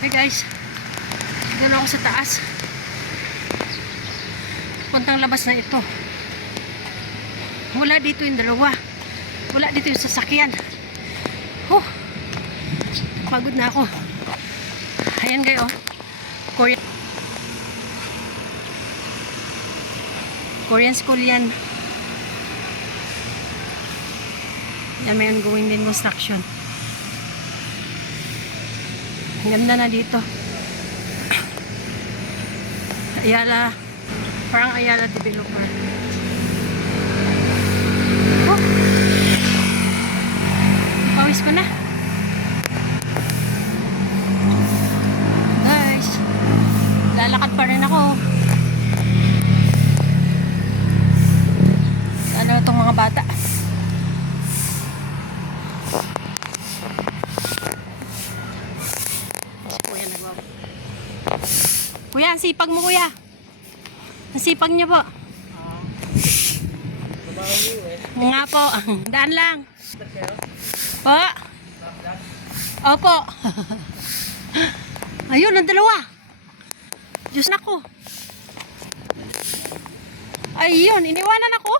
Hey guys, doon ako sa taas. Puntang labas na ito. Wala dito yung dalawa. Wala dito yung sasakyan. Pagod na ako. Ayan kayo. Korean school yan. Yan, may ongoing din construction. Ganda na dito. Ayala, parang Ayala developer. Pawis ko na. Guys, lalakad pa rin ako. Ano itong mga bata? Kuya, ang sipag mo kuya. Ang sipag niya po. Nga po, daan lang. Po. Opo. Ayun, ang dalawa. Diyos na ko. Ayun, iniwanan ako.